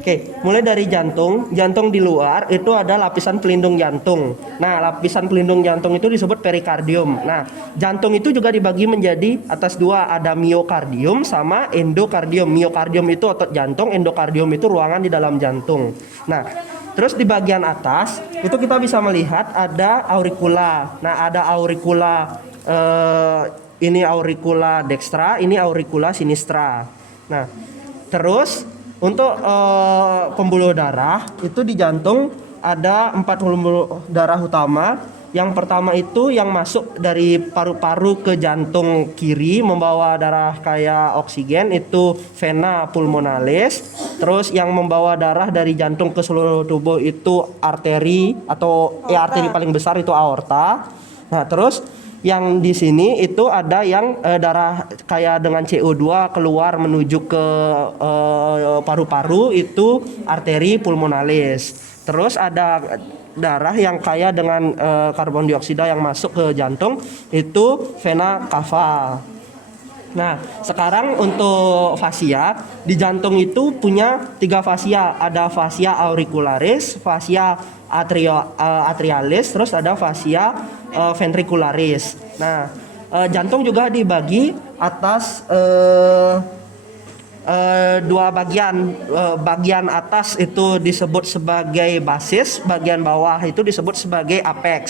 Oke, mulai dari jantung. Jantung di luar itu ada lapisan pelindung jantung. Nah, lapisan pelindung jantung itu disebut perikardium. Nah, jantung itu juga dibagi menjadi atas dua, ada miokardium sama endokardium. Miokardium itu otot jantung, endokardium itu ruangan di dalam jantung. Nah, terus di bagian atas itu kita bisa melihat ada auricula. Nah, ada auricula ini auricula dextra, ini auricula sinistra. Nah, terus untuk pembuluh darah itu di jantung ada 4 pembuluh darah utama. Yang pertama itu yang masuk dari paru-paru ke jantung kiri membawa darah kayak oksigen itu vena pulmonalis. Terus yang membawa darah dari jantung ke seluruh tubuh itu arteri atau arteri paling besar itu aorta. Nah, terus yang di sini itu ada yang darah kayak dengan CO2 keluar menuju ke paru-paru itu arteri pulmonalis. Terus ada darah yang kaya dengan karbon dioksida yang masuk ke jantung itu vena cava. Nah, sekarang untuk fascia di jantung itu punya 3 fascia. Ada fascia auricularis, fascia atrialis, terus ada fascia ventricularis. Nah, jantung juga dibagi atas dua bagian. Bagian atas itu disebut sebagai basis, bagian bawah itu disebut sebagai apex.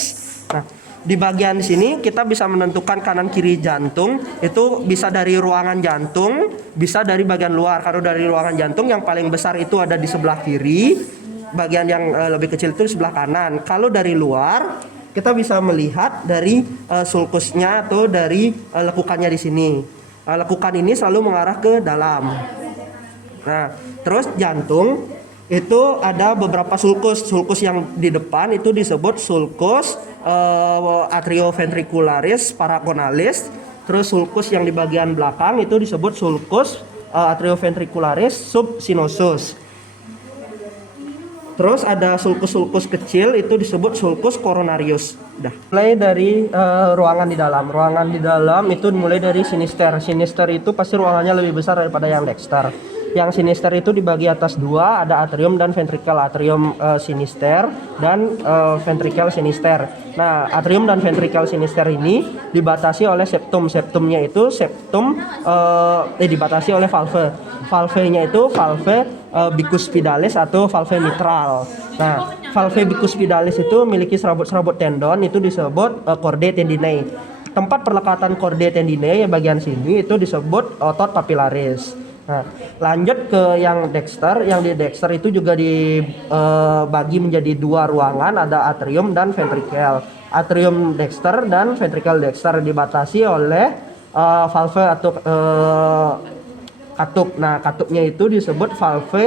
Nah, di bagian sini kita bisa menentukan kanan kiri jantung itu bisa dari ruangan jantung, bisa dari bagian luar. Kalau dari ruangan jantung yang paling besar itu ada di sebelah kiri, bagian yang lebih kecil itu di sebelah kanan. Kalau dari luar kita bisa melihat dari sulkusnya atau dari lekukannya di sini. Lekukan ini selalu mengarah ke dalam. Nah, terus jantung itu ada beberapa sulkus. Sulkus yang di depan itu disebut sulkus atrioventricularis paraconalis. Terus sulkus yang di bagian belakang itu disebut sulkus atrioventricularis subsinosus. Terus ada sulkus-sulkus kecil itu disebut sulkus coronarius. Udah. Mulai dari ruangan di dalam. Ruangan di dalam itu mulai dari sinister. Sinister itu pasti ruangannya lebih besar daripada yang dexter. Yang sinister itu dibagi atas dua, ada atrium dan ventrikel. Atrium sinister dan ventrikel sinister. Nah, atrium dan ventrikel sinister ini dibatasi oleh septum. Septumnya itu septum dibatasi oleh valve. Valvenya itu valve bicuspidalis atau valve mitral. Nah, valve bicuspidalis itu memiliki serabut-serabut tendon itu disebut chordae tendinae. Tempat perlekatan chordae tendinae bagian sini itu disebut otot papillaris. Nah, lanjut ke yang dexter. Yang di dexter itu juga dibagi menjadi dua ruangan, ada atrium dan ventrikel. Atrium dexter dan ventrikel dexter dibatasi oleh valve atau katup. Nah, katupnya itu disebut valve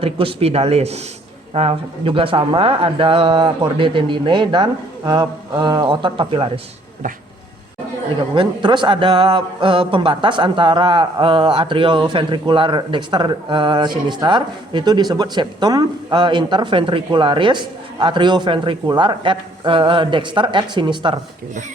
tricuspidalis. Nah, juga sama ada chordae tendinae dan otot papillaris. Udah. Digabungin. Terus ada pembatas antara atrioventricular dexter sinister itu disebut septum interventricularis atrioventricular at dexter at sinister. Oke, udah.